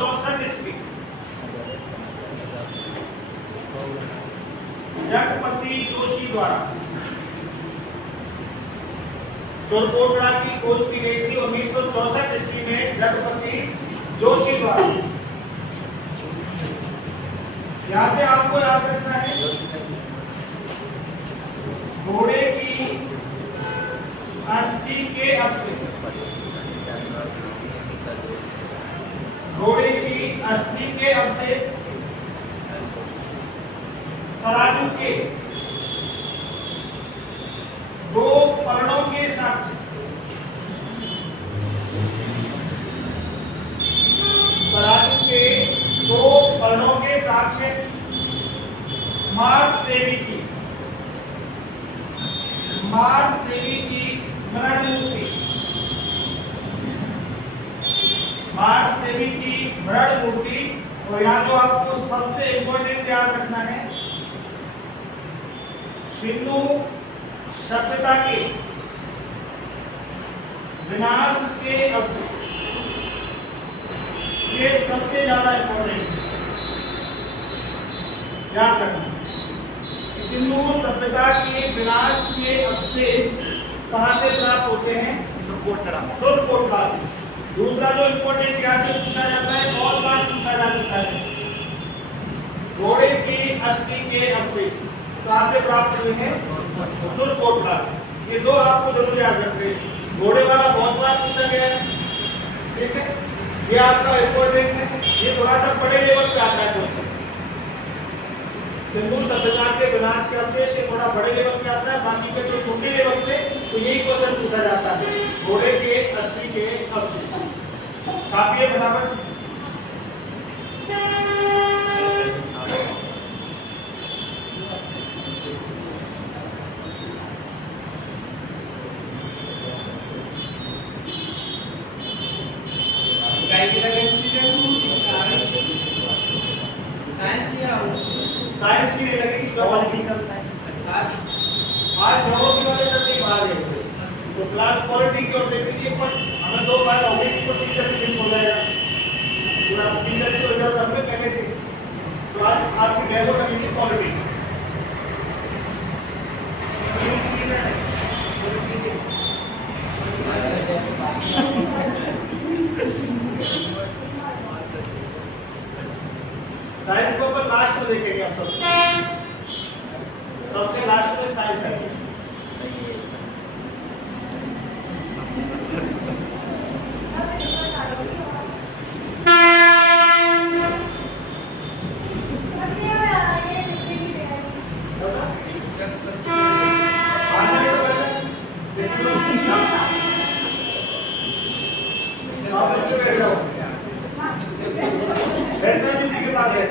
1964 ईस्वी जगपति जोशी द्वारा सुरकोटड़ा की खोज की गई थी 1964 ईस्वी में जगपति जोशी द्वारा। यहां से आपको याद रखना है घोड़े की अस्थि के अवशेष, घोड़े की अस्थि के अवशेष तराजू के दो पर्णों के साक्ष्य, तराजू के दो पर्णों के साक्ष्य मार्ग देवी की मृण मूर्ति, मार्ग देवी की मृण मूर्ति। और यहाँ जो आपको सबसे इंपॉर्टेंट याद रखना है सिंधु सभ्यता के विनाश के अवशेष, ये सबसे ज्यादा इंपॉर्टेंट याद रखना। सिंधु सभ्यता के विनाश के अवशेष कहां से प्राप्त होते हैं? सुरकोटड़ा से। दूसरा जो इंपॉर्टेंट यहाँ से पूछा जाता है, बहुत बार पूछा जा चुका है, घोड़े की अस्थि के अवशेष कहां से प्राप्त हुए हैं? सुरकोटड़ा से। ये दो आपको जरूर याद रखने। घोड़े वाला बहुत बार पूछा गया है, ठीक है, ये आपका इंपॉर्टेंट है, ये थोड़ा सा बड़े लेवल पे आता है क्वेश्चन। सिंधु सभ्यता के विनाश के अवशेष ये थोड़ा बड़े लेवल पे आता है, बाकी के जो छोटे लेवल पे तो यही क्वेश्चन पूछा जाता है, घोड़े के अस्थि के अवशेष। काफी है बराबर। साइंस की नहीं लगेगी, पॉलिटिकल साइंस। आज दोनों की वाले सब्जेक्ट बाहर गए थे, तो फिलहाल पॉलिटी की ओर देख लीजिए, पर हमें दो बार ऑब्जेक्ट को टीचर भी मिस हो जाएगा, पूरा टीचर की रिजल्ट हमें पहले से। तो आज आपकी डेमो लगेगी पॉलिटी। साइंस को अपन लास्ट में देखेंगे, आप सबसे लास्ट में साइंस है। बैठना भी इसी के पास है,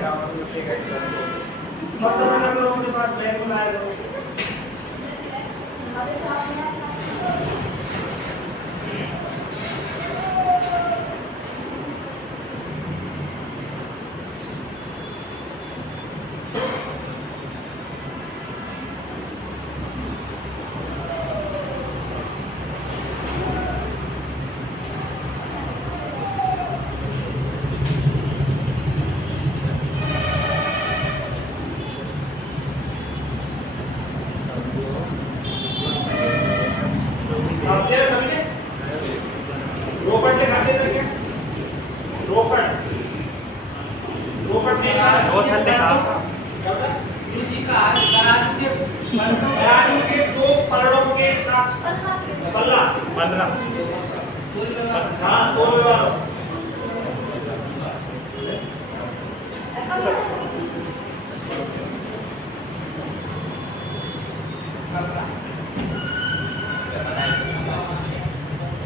मतलब मैं लोगों के पास बैठ बुलाया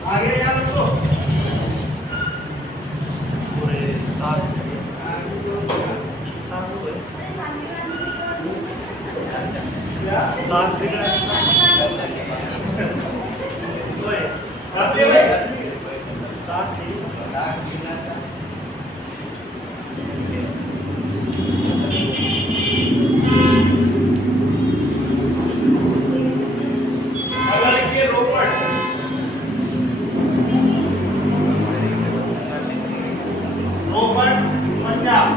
आगे यार तो रोपड़ रोहट, पंजाब।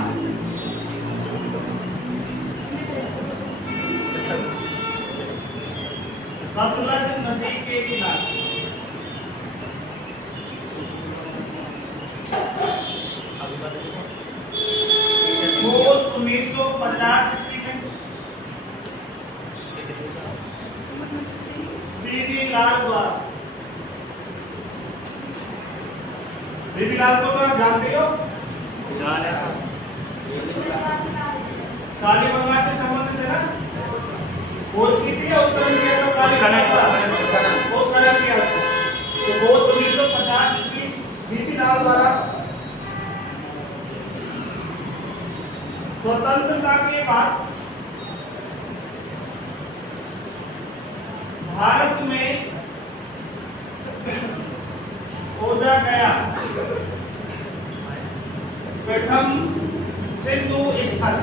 सतलज नदी के किनारे। खोज 1950 ईस्वी में बीबी लाल द्वारा। बीबी लाल को तो आप जानते हो, कालीबंगा से संबंधित है ना। खोज की थी या उत्खनन किया था? उत्खनन किया था। तो खोज 1950 ईस्वी बीबी लाल द्वारा। स्वतंत्रता के बाद भारत में खोजा गया प्रथम सिंधु स्थल।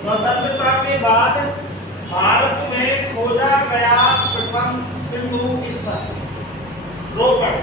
स्वतंत्रता के बाद भारत में खोजा गया प्रथम सिंधु स्थल रोपड़।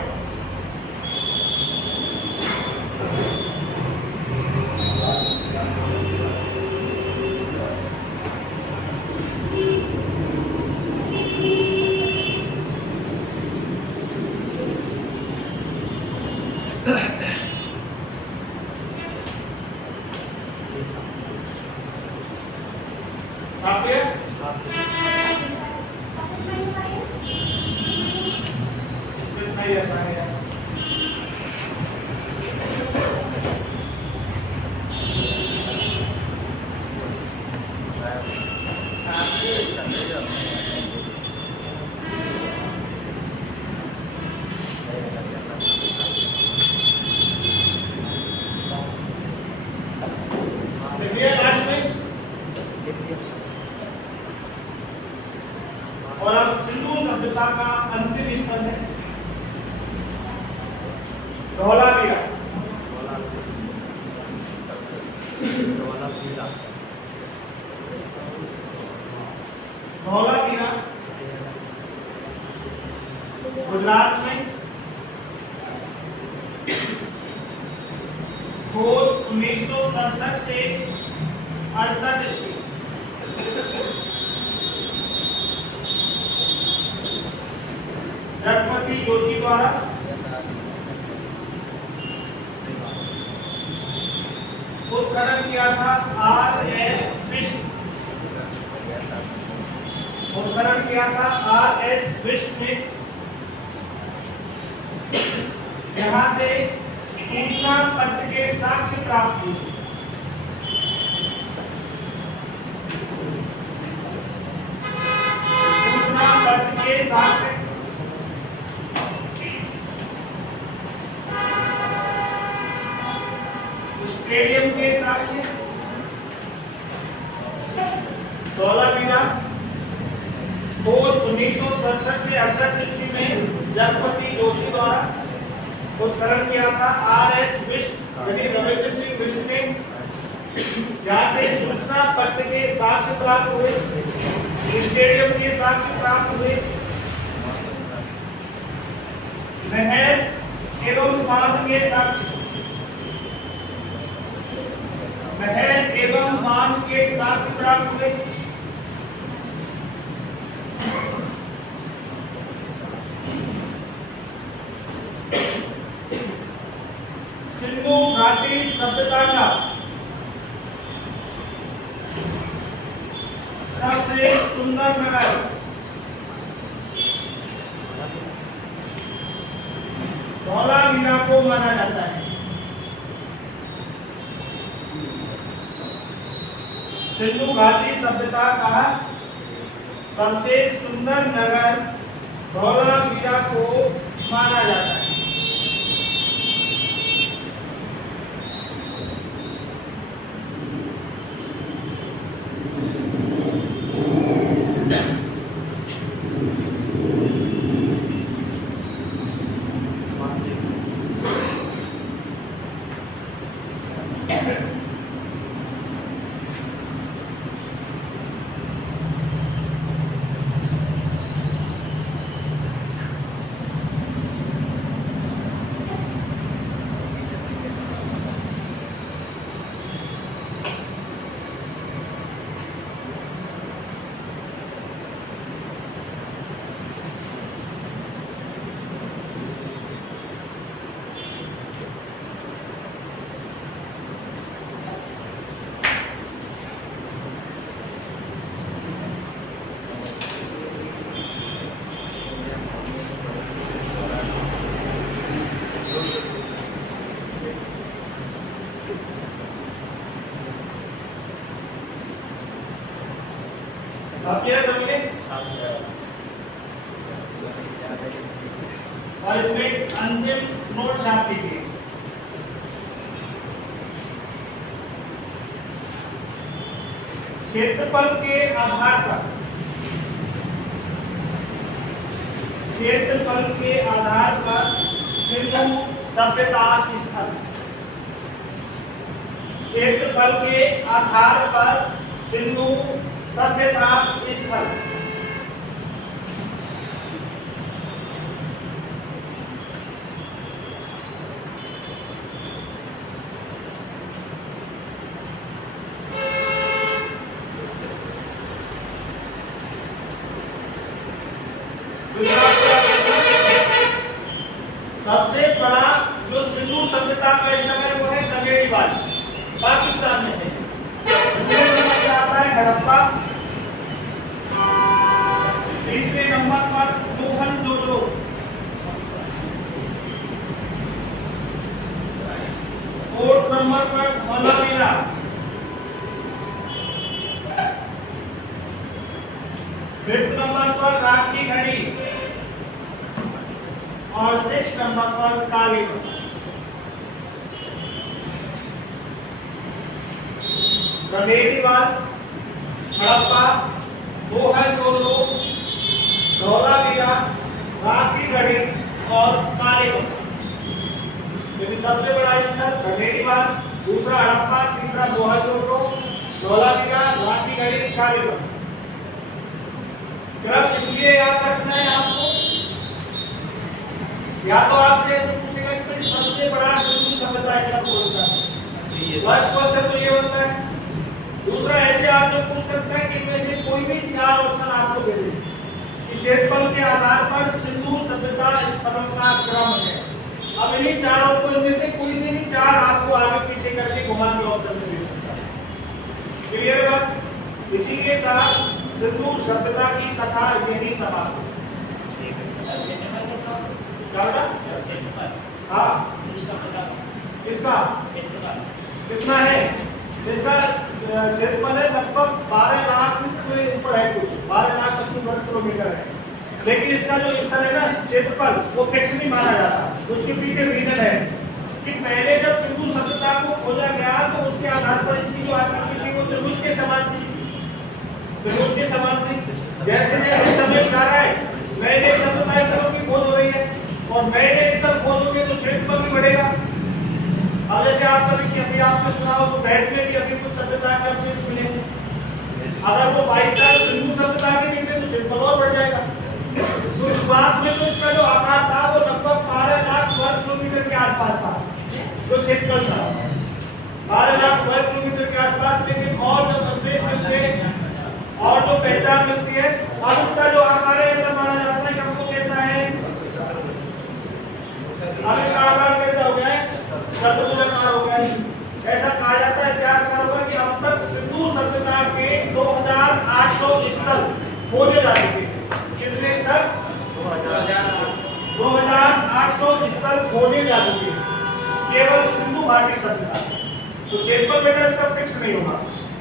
इसमें नहीं आता है यार। और अब सिंधु सभ्यता का अंतिम स्थल है धौलावीरा। धौलावीरा गुजरात में। खोज 1967 से 68 ईस्वी। जगपति जोशी द्वारा। उत्खनन किया था R.S. बिष्ट। उत्खनन किया था R.S. बिष्ट ने। यहाँ से सूचना पत्र के साक्ष्य प्राप्त हुए। सूचना पत्र के साक्ष्य स्टेडियम के साक्ष्य। धौलावीरा खोज 1967 से 68 ईस्वी में जगपति जोशी द्वारा उत्खनन किया था R.S. बिष्ट यानी रविंद्र सिंह बिष्ट ने। यहाँ से सूचना पत्र के साक्ष्य प्राप्त हुए, स्टेडियम के साक्ष्य प्राप्त हुए। नहर एवं बांध के साक्ष्य। नहर एवं बांध के साक्ष्य प्राप्त हुए। सिंधु घाटी सभ्यता का सबसे सुंदर नगर धौलावीरा को माना जाता है। सिंधु घाटी सभ्यता का सबसे सुंदर नगर धौलावीरा को माना जाता है। समझे और इसमें अंतिम नोट छाप लीजिए। क्षेत्रफल के आधार पर सिंधु सभ्यता स्थल, क्षेत्रफल के आधार पर सिंधु सभ्यता स्थल। सबसे बड़ा जो सिंधु सभ्यता का स्थल है वो है गंगेड़ीवाल, पाकिस्तान में है। दूसरे नंबर पे आता है हड़प्पा, तीसरे नंबर पर मोहनजोदड़ो, फोर्थ नंबर पर धौलावीरा, फिफ्थ नंबर पर राख की घड़ी और 6 नंबर पर कालीबंगा। गंगेड़ीवाल, हड़प्पा, मोहनजोदड़ो, धौलावीरा, राख की घड़ी और कालीबंगा। सबसे बड़ा स्थल गंगेड़ीवाल, दूसरा हड़प्पा, तीसरा मोहनजोदड़ो, धौलावीरा, राख की घड़ी, कालीबंगा। क्रम इसलिए याद रखना है आपको, या तो आपसे पूछेगा कि सबसे बड़ा सिंधु सभ्यता स्थल कौन सा है, फर्स्ट क्वेश्चन तो ये बनता है। दूसरा ऐसे आपसे पूछ सकता है कि इनमें से कोई भी 4 ऑप्शन आपको दे दे कि क्षेत्रफल के आधार पर सिंधु सभ्यता स्थलों का क्रम है। अब इन्हीं चारों को, इनमें से कोई से भी 4 आपको आगे पीछे करके घुमा के ऑप्शन दे सकता है। क्लियर बात? इसी के साथ सिंधु सभ्यता की कथा यही समाप्त हुई। हाँ, इसका कितना है? इसका क्षेत्रफल है लगभग 12 लाख के ऊपर है, कुछ 12 लाख 80 वर्ग किलोमीटर है। लेकिन इसका जो स्तर है ना क्षेत्रफल, वो फिक्स नहीं माना जाता। उसके पीछे रीजन है कि पहले जब सिंधु सभ्यता को खोजा गया तो उसके आधार पर इसकी जो आकृति थी वो त्रिभुज के समान थी, त्रिभुज के समान थी। जैसे जैसे समय जा रहा है नए नए सभ्यता स्थलों की खोज हो रही है और नए नए स्थल खोजोगे तो क्षेत्रफल भी बढ़ेगा। अब जैसे आपका देखिए, अभी आपने सुना हो तो बैठ में भी अभी कुछ सभ्यता के अवशेष मिले। अगर वो बाई चांस सिंधु सभ्यता के निकले तो क्षेत्रफल और बढ़ जाएगा। तो शुरुआत में तो इसका जो आकार था वो लगभग 12 लाख वर्ग किलोमीटर के आसपास था, जो क्षेत्रफल था 12 लाख वर्ग किलोमीटर के आसपास। लेकिन और जब अवशेष मिलते हैं और जो पहचान मिलती है, अब उसका जो आकार है ऐसा माना जाता है कि अब वो कैसा है, अब इसका आकार कैसा हो गया है, चतुर्भुजाकार हो गया है। ऐसा कहा जाता है इतिहासकारों का कि अब तक सिंधु सभ्यता के 2800 स्थल खोजे जा चुके हैं। कितने स्थल? 2800 स्थल खोजे जा चुके हैं केवल सिंधु घाटी सभ्यता। तो क्षेत्रफल बेटा इसका फिक्स नहीं होगा,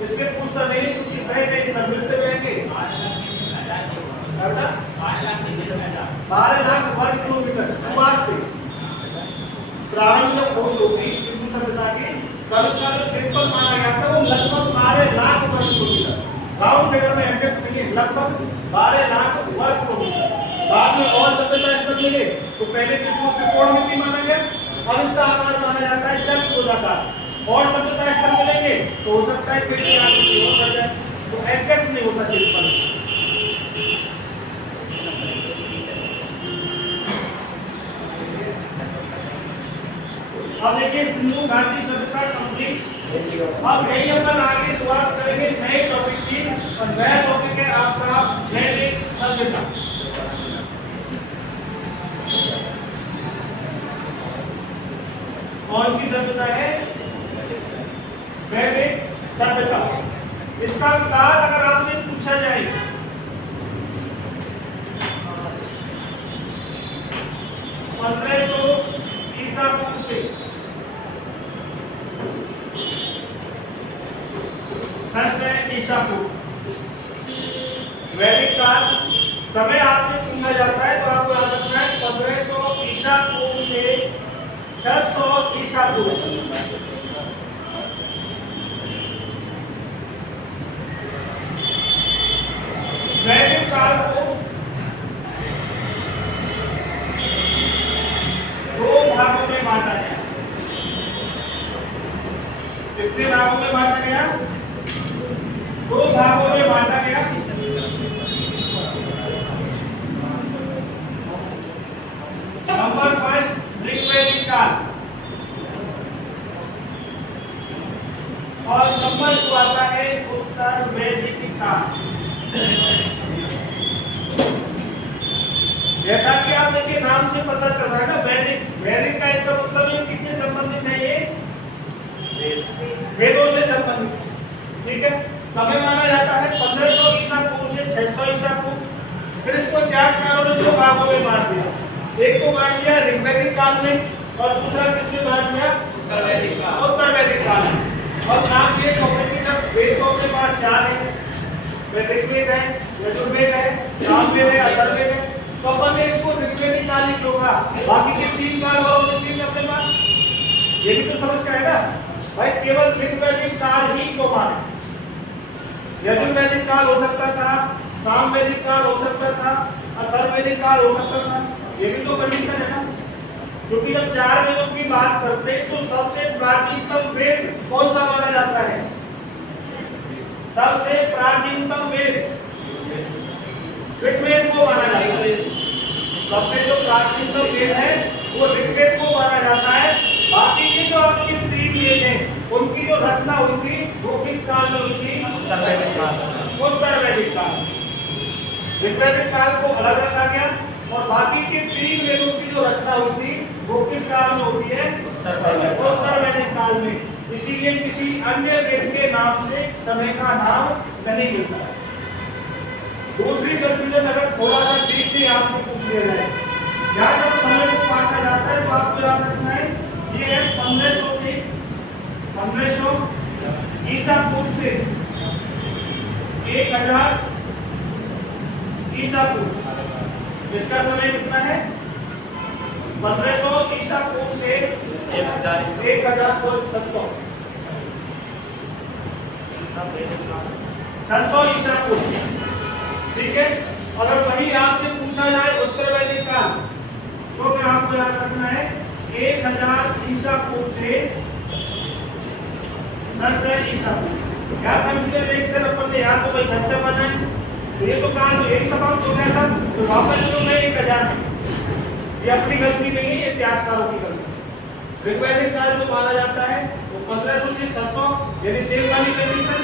इसलिए पूछता नहीं है क्योंकि नए नए स्थल मिलते रहेंगे। 12 लाख वर्ग किलोमीटर शुरुआत से प्रारंभ जब खोज होगी सिंधु सभ्यता की, तब इसका जो क्षेत्रफल माना गया था वो लगभग 12 लाख वर्ग किलोमीटर, राउंड फिगर में एग्जैक्ट नहीं है, लगभग 12 लाख वर्ग किलोमीटर। बाद में और सभ्यता स्थल मिले तो पहले किसको त्रिकोण में माना गया, अब इसका आकार माना जाता है चतुर्भुजाकार। और सभ्यता स्थल मिलेंगे तो हो सकता है कोई आकृति और बढ़ जाए, तो एग्जैक्ट नहीं होता क्षेत्रफल। अब देखिए सिंधु घाटी सभ्यता कंप्लीट। अब यही अपन आगे शुरुआत करेंगे नए टॉपिक की, और नया टॉपिक है आपका वैदिक सभ्यता। कौन सी सभ्यता है? वैदिक सभ्यता। इसका काल अगर आपसे पूछा जाए 1500 ईसा पूर्व से 600 ईसा पूर्व, समय आपसे पूछा जाता है तो आपको याद रखना है 1500 ईसा पूर्व से 600 ईसा पूर्व। वैदिक काल को दो भागों में बांटा गया। कितने भागों में बांटा गया? दो भागों में बांटा गया। नंबर फर्स्ट ऋग्वैदिक काल और नंबर 2 आता है उत्तर वैदिक काल। जैसा कि आप देखिए नाम से पता चल रहा है ना, वैदिक, वैदिक का इसका मतलब है किससे संबंधित है? ये वेदों से संबंधित, ठीक है। समय माना जाता है 1500 ईसा पूर्व से 600 ईसा पूर्व। फिर इसको इतिहासकारों ने दो भागों में बांट दिया। एक को बांट दिया ऋग्वैदिक काल में और दूसरा किसमें बांट दिया? उत्तर वैदिक काल में। और नाम ये कि सब वेद तो अपने पास 4 है, ऋग्वेद है, यजुर्वेद है, सामवेद है, अथर्ववेद है। तो अपन ने इसको ऋग्वैदिक काल ही होगा, बाकी के 3 काल और चीज अपने पास। ये भी तो समझ का है ना भाई, केवल ऋग्वैदिक काल ही क्यों माने? यजुर्वेदिक काल हो सकता था, सामवेदिक काल हो सकता था, अथर्ववेदिक काल हो सकता था। ये भी तो कंडीशन है ना, क्योंकि जब 4 वेदों की बात करते हैं तो सबसे प्राचीनतम वेद कौन सा माना जाता है? सबसे प्राचीनतम वेद ऋग्वेद को माना जाता है। सबसे जो प्राचीनतम वेद है वो ऋग्वेद को माना जाता है। बाकी के जो आपके 3 वेद हैं उनकी जो रचना हुई थी वो किस काल में हुई थी? उत्तर वैदिक काल। ऋग्वैदिक काल को अलग रखा गया और बाकी के 3 वेदों की जो रचना हुई थी वो किस काल में होती है? उत्तर वैदिक काल में। इसीलिए किसी अन्य वेद के नाम से समय का नाम नहीं मिलता। दूसरी कंफ्यूजन अगर थोड़ा सा डीपली आपसे पूछ लिया जाए, यहाँ जब समय को बांटा जाता है तो आपको याद रखना है ये है 1500 ईसा पूर्व से 1000 ईसा पूर्व। इसका समय कितना है? 1500 ईसा पूर्व से 1600 ईसा पूर्व, ठीक है। अगर वही आपसे पूछा जाए उत्तर वैदिक काल तो फिर आपको याद रखना है 1000 ईसा पूर्व से 600 ईसा पूर्व। क्या कंफ्यूजन लेक्चर अपन ने याद तो भाई 600 बनाए तो ये तो काल यही समाप्त हो गया था, तो वापस तो मैं 1000। ये अपनी गलती नहीं है, ये इतिहासकारों की गलती। ऋग्वैदिक काल जो माना जाता है वो 1500 से 600 यानी सेम वाली कंडीशन,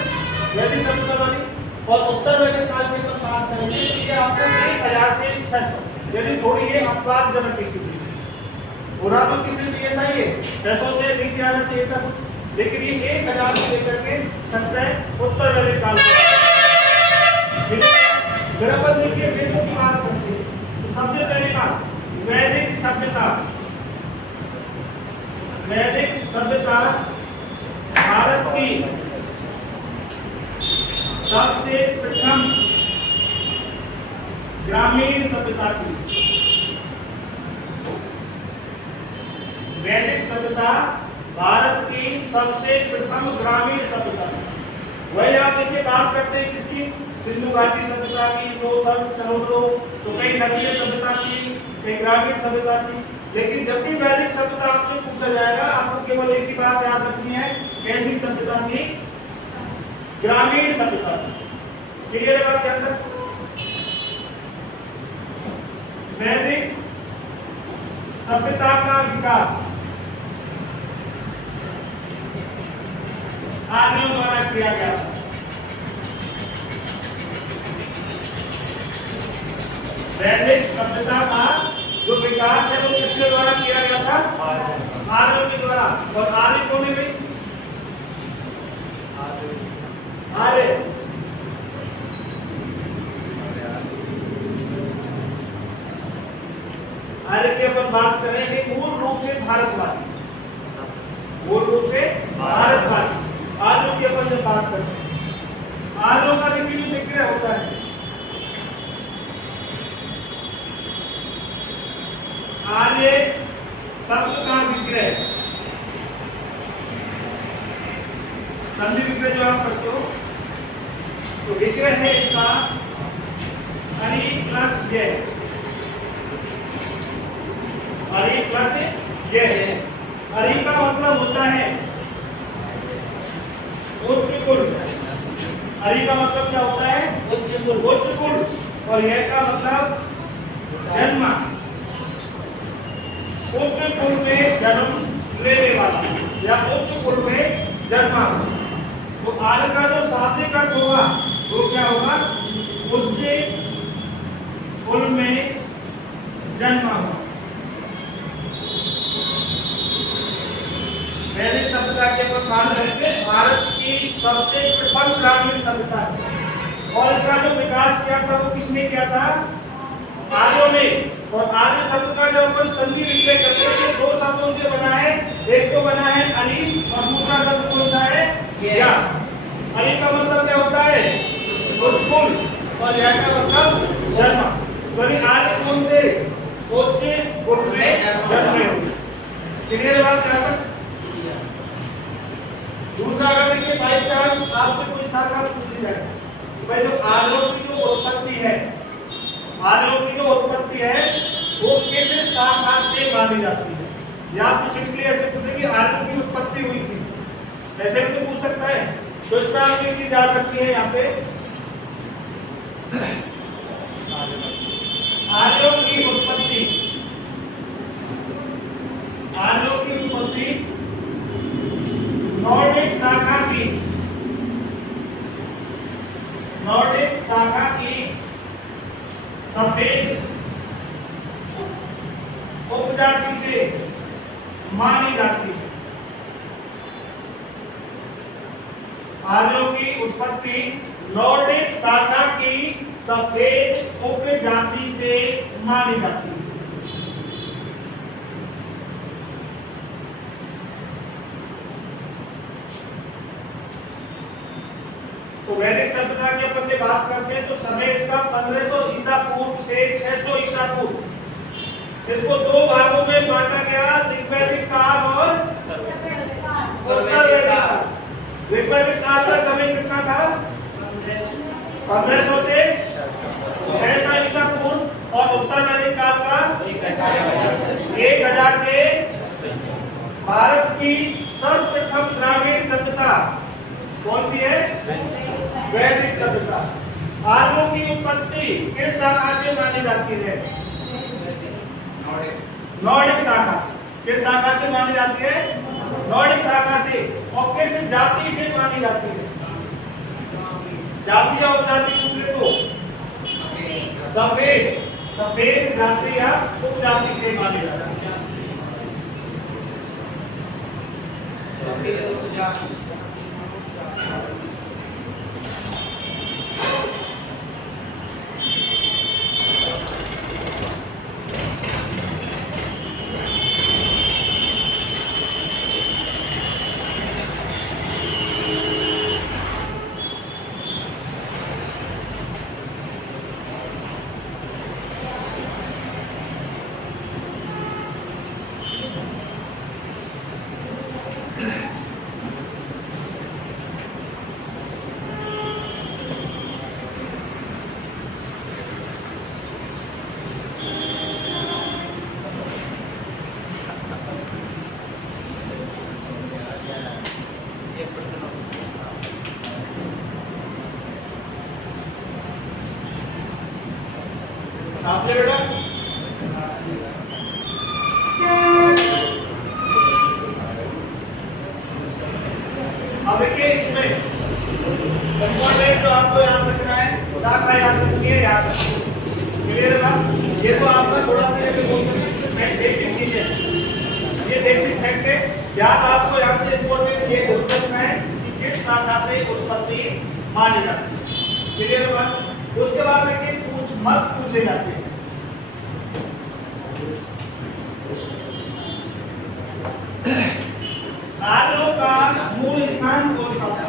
वैदिक सभ्यता वाली। और उत्तर वैदिक काल की अपन बात करेंगे तो ये आपको 1000 से 600 यानी थोड़ी ये अपवादजनक स्थिति है। पूरा तो किसी लिए था ये 600 से नीचे आना चाहिए था कुछ, लेकिन ये 1000 से लेकर के 600 उत्तर वैदिक काल फिर अपन देखिए वेदों की बात करते हैं तो सबसे पहली बात वैदिक सभ्यता। वैदिक सभ्यता भारत की सबसे प्रथम ग्रामीण सभ्यता थी। वैदिक सभ्यता भारत की सबसे प्रथम ग्रामीण सभ्यता थी। वही आप देखिए बात करते हैं किसकी? सिंधु घाटी सभ्यता की, तो कई नगरीय सभ्यता की, कई ग्रामीण सभ्यता की। लेकिन जब भी वैदिक सभ्यता आपसे पूछा जाएगा आपको केवल एक ही बात याद रखनी है, कैसी सभ्यता थी? ग्रामीण सभ्यता। क्लियर है बात? ध्यान तक वैदिक सभ्यता का विकास आर्यों द्वारा किया गया। वैदिक सभ्यता का जो विकास है वो किसके द्वारा किया गया था? आर्यों के द्वारा। और आर्य कौन है भाई? आर्य आर्य की अपन बात करें कि मूल रूप से भारतवासी, मूल रूप से भारतवासी आर्यों की अपन जब बात करते हैं, आर्यों का देखिए जो विक्रय होता है आर्य शब्द का विग्रह, संधि विग्रह जो आप करते हो तो विग्रह है इसका अरि प्लस ये, अरि प्लस ये। अरि का मतलब होता है उच्च कुल। अरि का मतलब क्या होता है? उच्च कुल, उच्च कुल। और यह का मतलब जन्म, उच्च कुल में जन्म लेने वाला या उच्च कुल में जन्मा। तो आर्य का जो शाब्दिक अर्थ होगा वो क्या होगा? उच्च कुल में जन्मा हुआ। वैदिक सभ्यता के ऊपर बात करेंगे। भारत की सबसे प्रथम ग्रामीण सभ्यता है और इसका जो विकास किया था वो किसने किया था? आर्यों ने। और आर्य शब्द का जब अपन संधि विग्रह करते हैं तो दो शब्दों से बना है, एक तो बना है अरि और दूसरा शब्द कौन सा है? या। अरि का मतलब क्या होता है? उच्च कुल और या का मतलब जन्म। तो आर्य कौन थे? उच्च कुल में जन्मे हुए। क्लियर बात है? दूसरा अगर देखिए बाई चांस आपसे कोई शाखा पूछ ली जाए भाई जो आर्यों की जो उत्पत्ति है, आर्यों की जो उत्पत्ति है वो किस शाखा से मानी जाती है? या तो सिंपली ऐसे पूछे कि आर्यों की उत्पत्ति हुई थी, ऐसे भी तो पूछ सकता है। तो इसमें आप एक चीज याद रखिए यहाँ पे, आर्यों की उत्पत्ति, आर्यों की उत्पत्ति नॉर्डिक शाखा की, नॉर्डिक शाखा की सफेद उपजाति से मानी जाती है। आर्यों की उत्पत्ति नॉर्डिक शाखा की सफेद उपजाति से मानी जाती है। तो वैदिक सभ्यता की अपन ने बात करते हैं तो समय इसका 1500 ईसा पूर्व से 600 ईसा पूर्व। इसको दो भागों में बांटा गया, ऋग्वैदिक काल और उत्तर वैदिक काल। ऋग्वैदिक काल का समय कितना था? 1500 से 600 ईसा पूर्व और उत्तर वैदिक काल का 1000 से। भारत की सर्वप्रथम ग्रामीण सभ्यता कौन सी है? वैदिक सभ्यता। आर्यों की उत्पत्ति किस शाखा से मानी जाती है? नॉर्डिक शाखा। किस शाखा से मानी जाती है? नॉर्डिक शाखा से। और किस जाति से मानी जाती है? जाति या उपजाति पूछ ले तो सफेद, सफेद जाति या उपजाति से मानी जाती है। आपने बेटा अब देखिए इसमें कंपोनेंट जो आपको याद रखना है, शाखा याद रखनी है, याद रखनी है। क्लियर है बात? ये तो आपका थोड़ा सा जैसे बोल सकते हैं बेसिक चीज है, ये बेसिक फैक्ट है। याद आपको यहाँ से इंपॉर्टेंट ये बोल सकना है कि किस शाखा से उत्पत्ति मानी जाती है। क्लियर है बात? उसके बाद देखिए मत पूछे जाते हैं। आर्यों का मूल स्थान कौन सा था?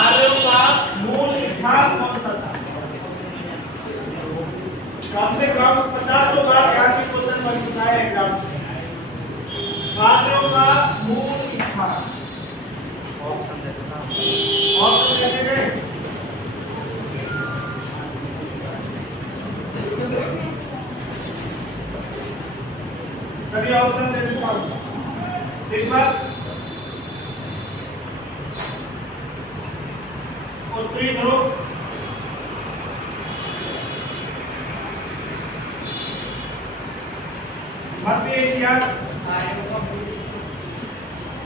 आर्यों का मूल स्थान कौन सा था? कम से कम 50 बार 80 क्वेश्चन बन चुका है एग्जाम से। कार्यों का मूल स्थान ऑप्शन देते गए। कभी ऑप्शन दे देता हूं एक बार। उत्तरी ध्रुव, मध्य एशिया,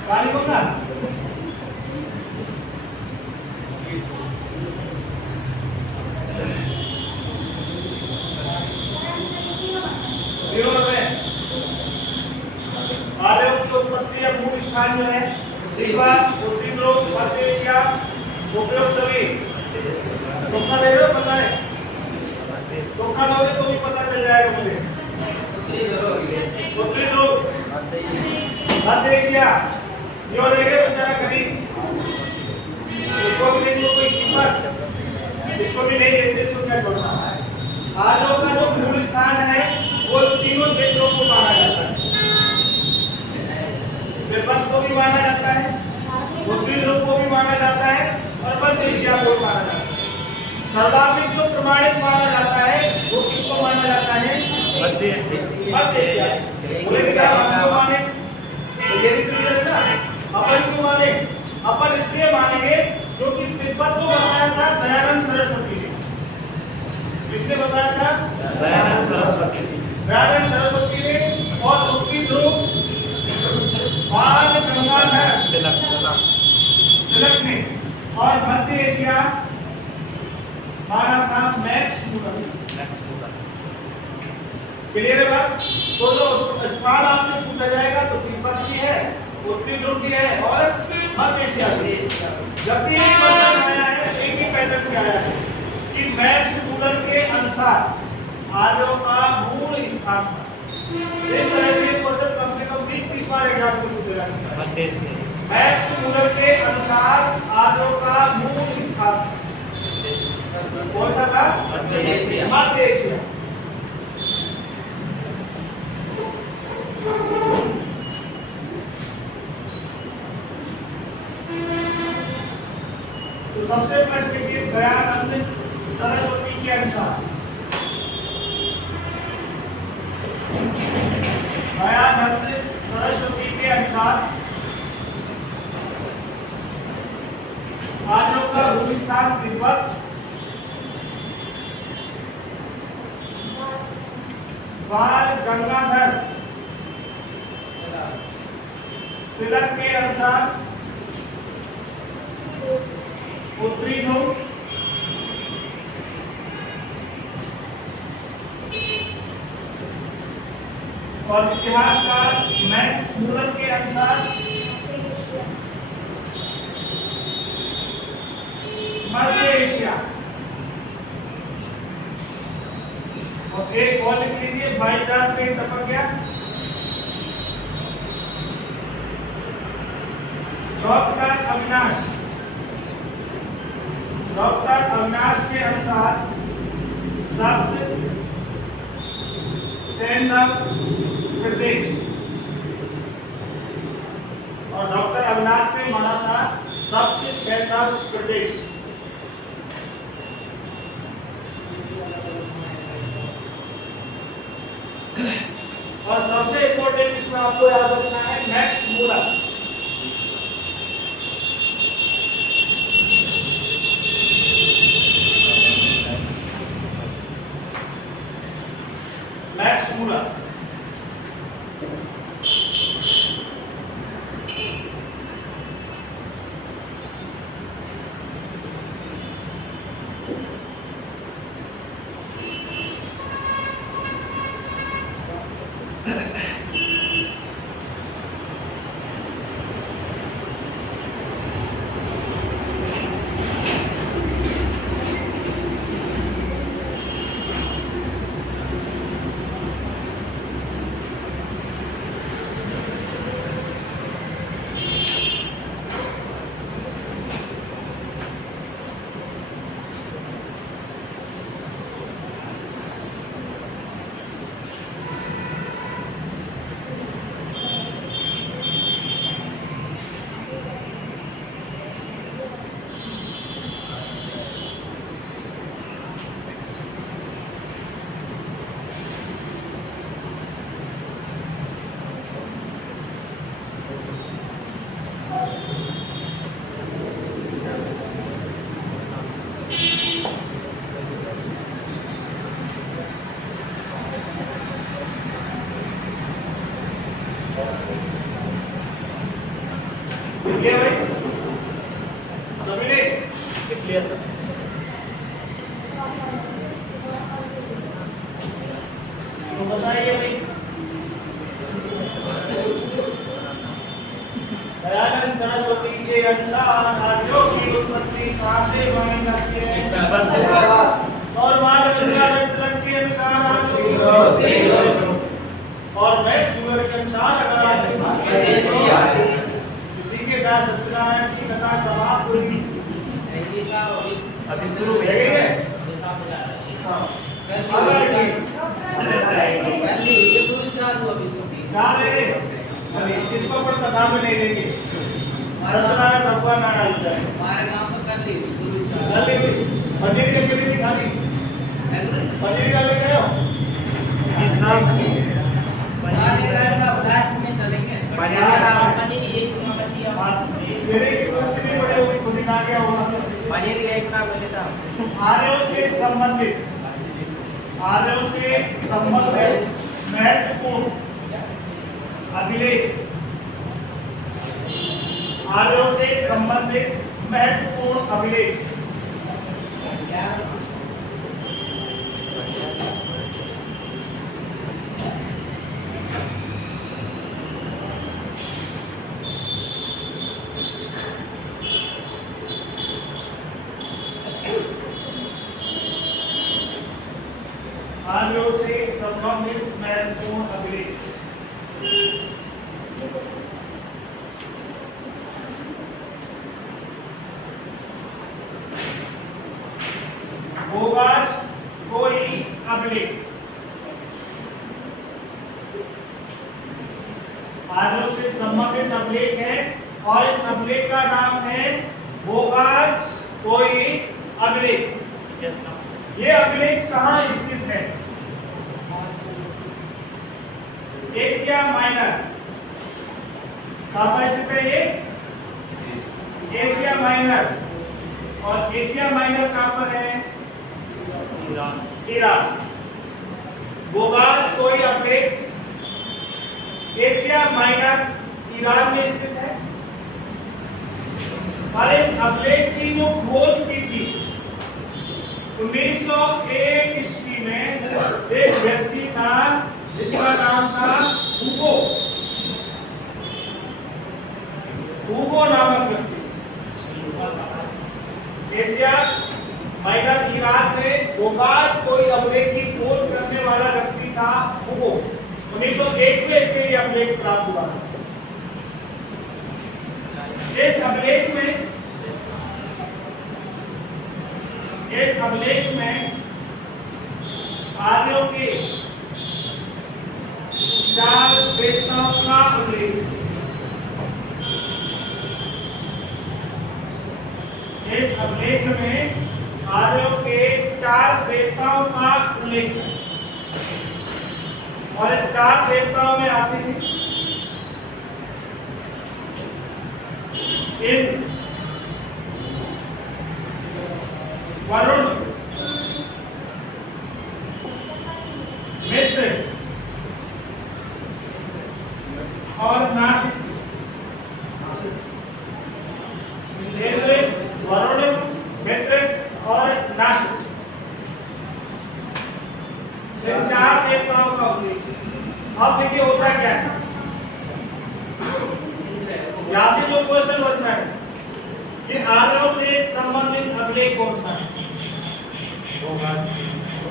कालीबंगा, आर्यों की उत्पत्ति या मूल स्थान जो है उत्तरी ध्रुव, मध्य एशिया, उपयोग सभी। धोखा दे रहे हो? पता है? धोखा दोगे तो भी पता चल जाएगा मुझे। उत्तरी ध्रुव, मध्य एशिया, यो रहेगा बेचारा गरीब, इसको भी नहीं दो कोई कीमत, इसको भी नहीं देते, इसको क्या छोड़ना। आर्यों का जो मूल स्थान है वो तीनों क्षेत्रों को माना जाता है। तिब्बत को भी माना जाता है, उत्तरी ध्रुव को भी माना जाता है और मध्य एशिया को भी माना जाता है। सर्वाधिक जो प्रमाणित माना जाता है वो किसको माना जाता है? मध्य एशिया। बोले क्या हमको माने? तो ये भी क्लियर है ना। अपन क्यों माने? अपन इसलिए मानेंगे क्योंकि तिब्बत को बताया था दयानंद सरस्वती ने। किसने बताया था? दयानंद सरस्वती ने। और उत्तरी ध्रुव बाल गंगाधर तिलक ने। और मध्य एशिया माना था मैक्स मूलर। क्लियर है बात? तो जो स्थान आपसे पूछा जाएगा तो तिब्बत भी है, उत्तरी ध्रुव भी है और मध्य एशिया भी। जब भी एक क्वेश्चन आया है एक ही पैटर्न में आया है कि मैक्स मूलर के अनुसार आर्यों का मूल स्थान था। इस तरह से क्वेश्चन कम से कम 20-30 बार एग्जाम में पूछे जाते हैं। मैक्स मूलर के अनुसार आर्यों का मूल स्थान कौन सा था? मध्य एशिया। तो सबसे पहले देखिए दयानंद सरस्वती के अनुसार, दयानंद सरस्वती के अनुसार आर्यों का मूल स्थान तिब्बत, बाल गंगाधर तिलक के अनुसार उत्तरी ध्रुव, और इतिहासकार मैक्स मूलर के अनुसार मध्य एशिया। और एक और लिख लीजिए, बाई चांस में टपक गया। डॉक्टर अविनाश के अनुसार सप्त सैंडव प्रदेश। और डॉक्टर अविनाश ने माना था सप्त सैंडव प्रदेश। और सबसे इंपॉर्टेंट इसमें आपको याद रखना है Max Muller. Max Muller clear भाई सभी ने क्लियर सर तो बताइए भाई दयानंद सरस्वती के अनुसार आर्यों की उत्पत्ति कहाँ से मानी जाती है और मानवता के अनुसार आर्यों की उत्पत्ति और मैं सूर्य के अनुसार अगर आप इसी के साथ सत्यनारायण की कथा समाप्त हुई अभी शुरू करेंगे हाँ अभी किसको पर कथा में नहीं लेंगे सत्यनारायण भगवान नारायण जाए हमारे नाम तो कर दी मंदिर के लिए भी खाली मंदिर का ले गए हो इस नाम बनाने का सब लास्ट में चलेंगे बनाने का पनीर एक बच्ची मेरे कितने बड़े हुए खुद दिखा गया होगा पनीर का एक नाम लेता आर्यों से संबंधित महत्वपूर्ण अभिलेख आर्यों से संबंधित महत्वपूर्ण अभिलेख आर्यों से संबंधित महत्वपूर्ण अभिलेख होगा कोई अभिलेख आर्यों से संबंधित अभिलेख है और इस अभिलेख का नाम है भोगाज कोई अभिलेख। ये अभिलेख कहाँ स्थित है? एशिया माइनर कहाँ पर स्थित है ये? Asia minor. और एशिया माइनर कहाँ पर है? ईरान। बोगाज कोई अभिलेख एशिया माइनर ईरान में स्थित है और इस अभिलेख की जो खोज की थी 1901 ईस्वी में एक व्यक्ति था जिसका नाम था हुगो नामक व्यक्ति। एशिया माइनर ईरान में बोगाज कोई अभिलेख की खोज करने वाला व्यक्ति था हुगो। 1901 में इसके ये अभिलेख प्राप्त हुआ। इस अभिलेख में आर्यों के 4 देवताओं का उल्लेख। इस अभिलेख में आर्यों के 4 देवताओं का उल्लेख है और 4 देवताओं में आते हैं इंद्र, वरुण, मित्र और नासिक। इंद्र, वरुण, मित्र और नासिक, इन 4 देवताओं का उल्लेख। अब देखिए होता क्या है, यहाँ से जो क्वेश्चन बनता है कि आर्यों से संबंधित अभिलेख कौन सा है?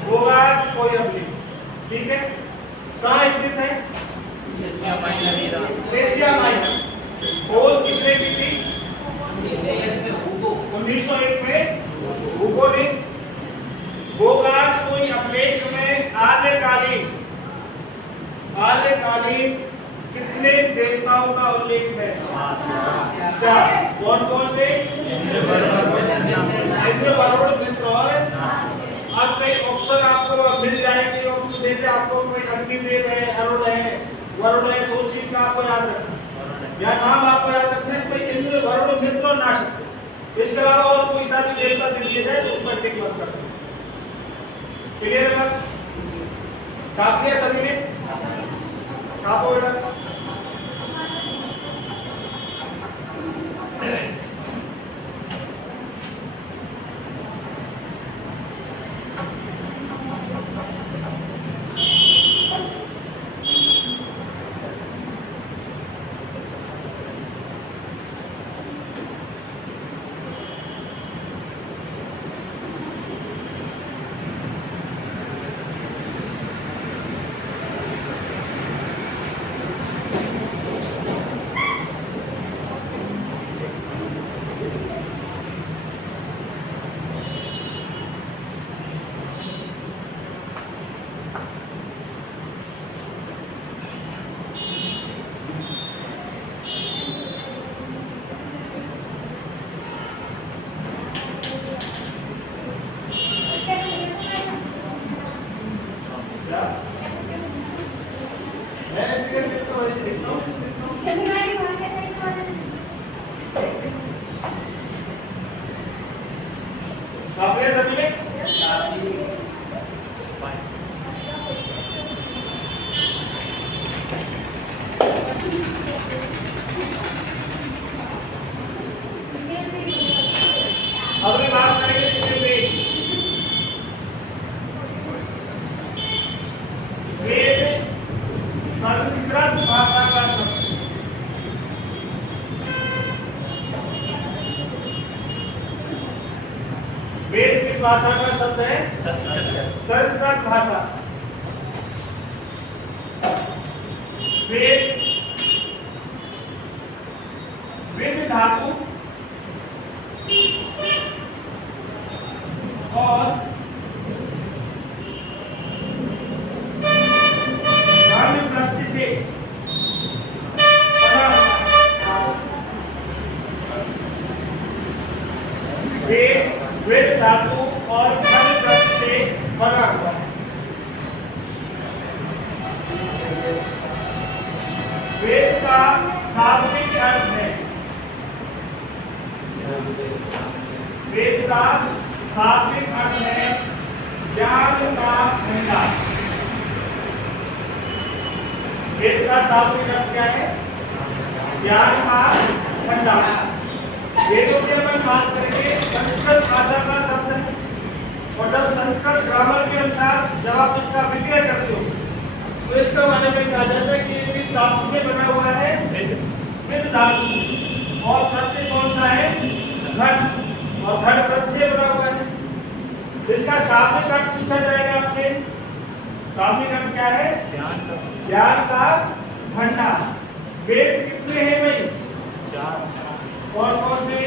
बोगाज कोई अभिलेख। ठीक है, कहाँ स्थित है? Asia minor. खोज किसने की थी? 1901 में हुगो ने। बोगाज कोई अभिलेख में आर्यकालीन कितने देवताओं का उल्लेख है? 4। कौन कौन से? इंद्र, वरुण, मित्र और। अब कई ऑप्शन आपको मिल जाएंगे, जैसे आपको कोई अग्निदेव है, अरुण है, वरुण है, तो उसी का आपको याद रखना या नाम आपको याद रखना है। कोई इंद्र, वरुण, मित्र और नासिक। इसके अलावा और कोई सा भी देवता दे दिए जाए तो उस पर टिक मत करना। क्लियर है बात? छाप दिया सभी ने? छापो बेटा। मैं ऐसे लिखता हूँ, ऐसे लिखता हूँ, ऐसे लिखता हूँ। काफी है सभी में? अगली बात करेंगे वेद। वेद संस्कृत भाषा का शब्द। वेद किस भाषा का शब्द है? संस्कृत भाषा। वेद वेद धातु और गण प्रत्यय से बना वेद धातु और गण प्रत्यय से बना हुआ है। वेद का शाब्दिक अर्थ है, वेद का शाब्दिक अर्थ है ज्ञान का भंडार। वेद का शाब्दिक अर्थ क्या है? ज्ञान का भंडार। वेदों की अपन बात करेंगे, संस्कृत भाषा का शब्द है और जब संस्कृत ग्रामर के अनुसार जब आप इसका विक्रय करते हो तो इसका माने में कहा जाता है कि ये किस धातु से बना हुआ है? वेद धातु। और प्रत्यय कौन सा है? घट। और घट प्रत्यय से बना हुआ है। इसका शाब्दिक अर्थ पूछा जाएगा आपसे। शाब्दिक अर्थ क्या है? ज्ञान का भंडार। वेद कितने हैं भाई? 4। कौन कौन से?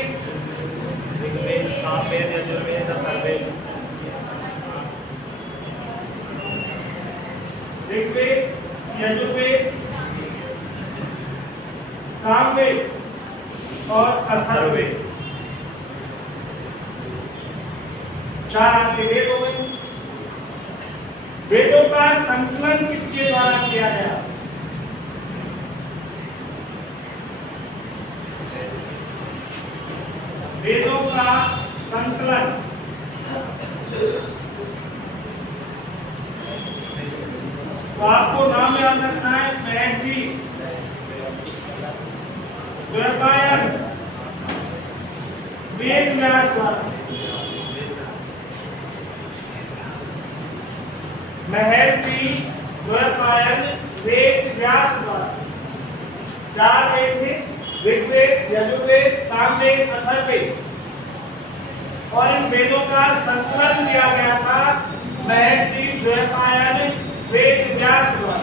ऋग्वेद, सामवेद, यजुर्वेद, अथर्ववेद। ऋग्वेद, यजुर्वेद, सामवेद और अथर्ववेद। 4 आपके वेद हो गए। वेदों का संकलन किसके द्वारा किया गया? वेदों का संकलन तो आपको नाम याद रखना है। महर्षि द्वैपायन वेद व्यास द्वारा। महर्षि द्वैपायन वेद व्यास द्वारा। 4 वेद थे, ऋग्वेद, यजुर्वेद, सामवेद, अथर्ववेद। और इन वेदों का संकलन किया गया था महर्षि द्वैपायन वेद व्यास द्वारा।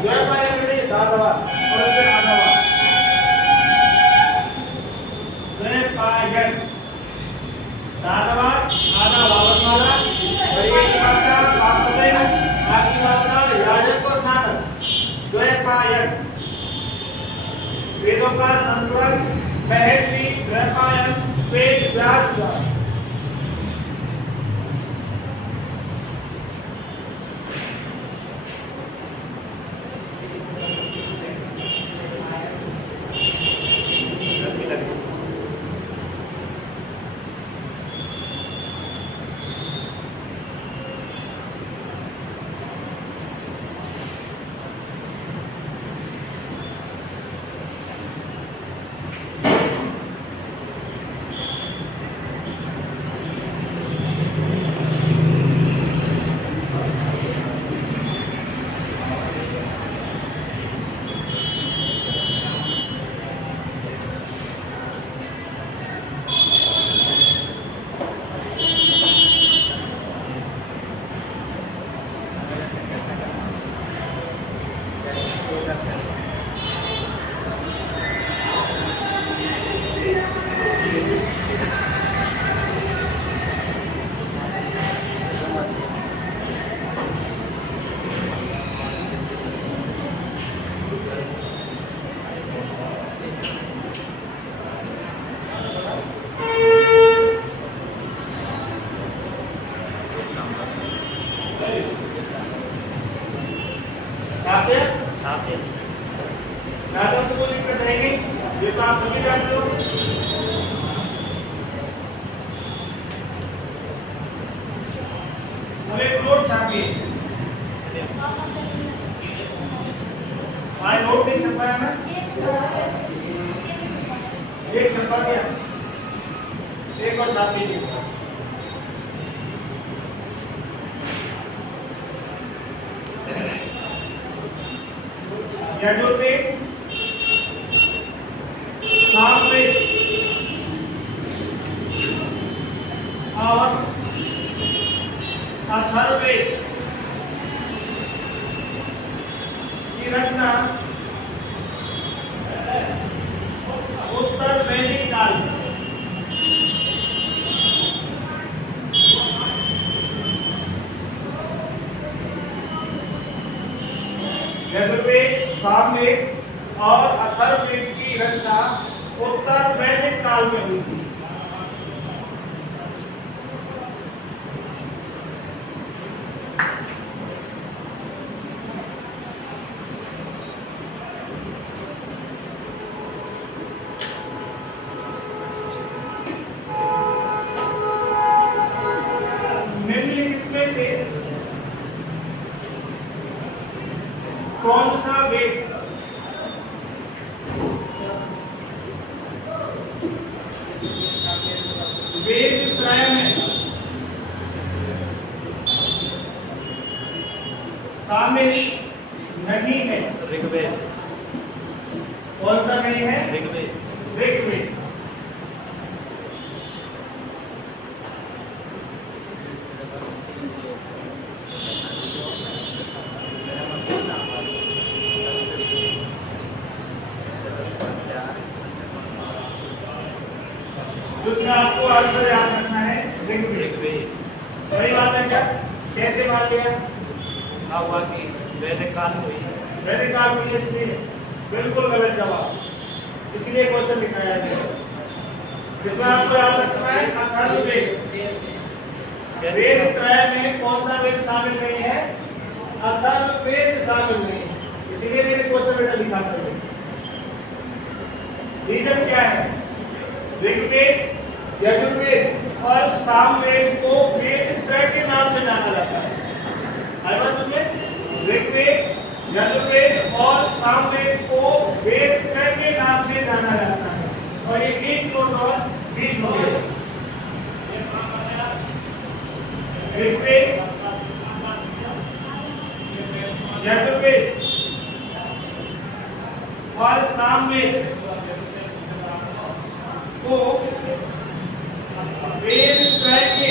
द्वैपायन में दादावाद और उसमें आदावाद। द्वैपायन दादावाद, आधा वाला, एक मात्रा पापदेव, आधी मात्रा याजक और नानक। द्वैपायन वेदों का संकलन महर्षि द्वैपायन वेद व्यास द्वारा। करो। अब एक नोट छापिए। भाई नोट नहीं छपाया ना, एक छपा दिया, एक और छाप लीजिए। यजुर्वेद, सामवेद और अथर्ववेद की रचना उत्तर वैदिक काल में। यजुर्वेद, सामवेद और अथर्ववेद की रचना उत्तर वैदिक काल में हुई थी। निम्नलिखित में से कौन सा वेद वेद त्रय में शामिल नहीं है? ऋग्वेद। कौन सा नहीं है? ऋग्वेद। ऋग्वेद। उसमें आपको आंसर याद रखना है ऋग्वेद। सही बात है क्या? कैसे मान लिया? हुआ कि वैदिक काल में हुई। वैदिक काल में, इसलिए बिल्कुल गलत जवाब, इसलिए क्वेश्चन दिखाया गया। इसमें आपको याद रखना है अथर्ववेद। वेद त्रय में कौन सा वेद शामिल नहीं है? अथर्ववेद शामिल नहीं है, इसलिए मैंने क्वेश्चन बेटा लिखा था। रीजन क्या है? ऋग्वेद, यजुर्वेद और सामवेद को वेद त्रय के नाम से जाना जाता है। आई बात समझे? ऋग्वेद, यजुर्वेद और सामवेद को वेद त्रय के नाम से जाना जाता है। और ये एक नोट और 20 हो गए। ऋग्वेद, यजुर्वेद और सामवेद को वेद त्रय के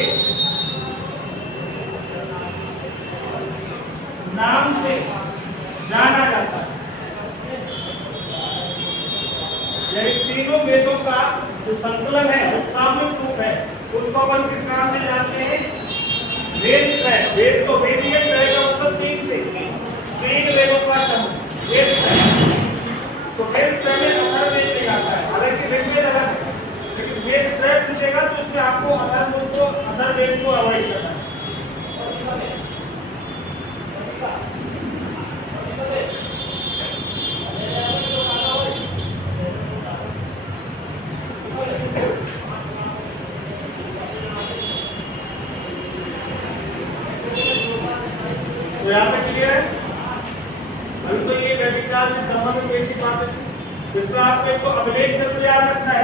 नाम से जाना जाता है। यही तीनों वेदों का जो संकलन है, जो सामूहिक रूप है, उसको अपन किस नाम से जानते हैं? वेद त्रय। वेद तो वेदीय त्रय का मतलब तीन वेदों का समूह वेद त्रय। तो वेद त्रय में अथर्ववेद नहीं आता है, हालांकि ऋग्वेद अलग है, लेकिन वेद त्रय पूछेगा तो उसमें आपको अथर्ववेद को अवॉइड करना है। तो यहाँ तक क्लियर है? अभी तो ये वैदिक काल से संबंधित बेसिक बात है। इसमें आपको एक तो अभिलेख जरूर याद रखना है,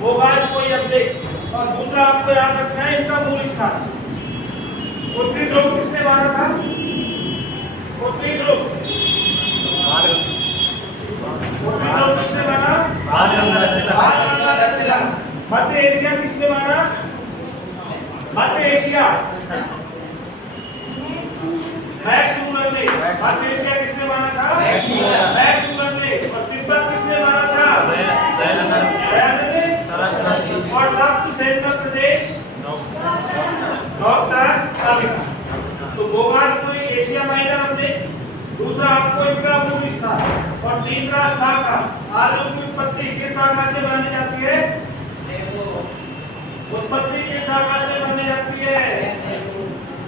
होगा कोई अभिलेख, और दूसरा आपको याद रखना है इनका मूल स्थान। उत्तरी ध्रुव किसने माना था? उत्तरी ध्रुव। उत्तरी ध्रुव किसने माना? मध्य एशिया किसने माना? मध्य एशिया मैक्स मुलर ने। मध्य एशिया किसने माना था? मैक्स मुलर ने। और तिब्बत किसने माना था? दयानंद ने। और सप्त सेंद्र प्रदेश डॉक्टर कविता। तो गोगार को एशिया माइनर हमने, दूसरा आपको इनका मूल स्थान, और तीसरा शाखा। आलू की उत्पत्ति किस शाखा से मानी जाती है? उत्पत्ति किस शाखा से मानी जाती है?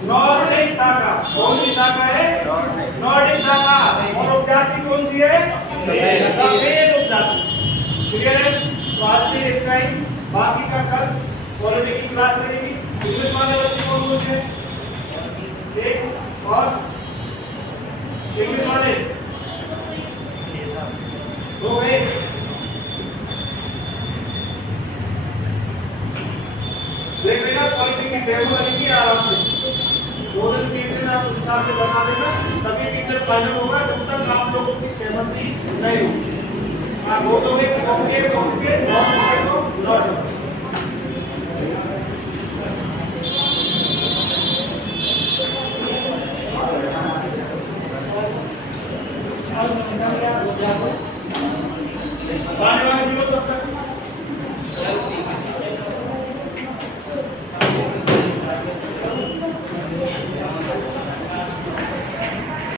नॉर्डिक शाखा। कौन सी शाखा है? नॉर्डिक शाखा। और उपजाति कौन सी है? सफेद उपजाति। क्लियर है? तो एक टाइम, बाकी का कल पॉलिटी की क्लास रहेगी। इंग्लिश वाले बच्चे कौन कौन से? एक और इंग्लिश वाले हो गए। देख लेना पॉलिटी की डेमो लगेगी आराम से, 2 दिन 3 दिन आप उस हिसाब से बना देना, तभी टीचर फाइनल होगा। जब तक आप लोगों की सहमति नहीं होगी, आप बोलोगे कि ओके ओके, नॉट ओके तो नॉट।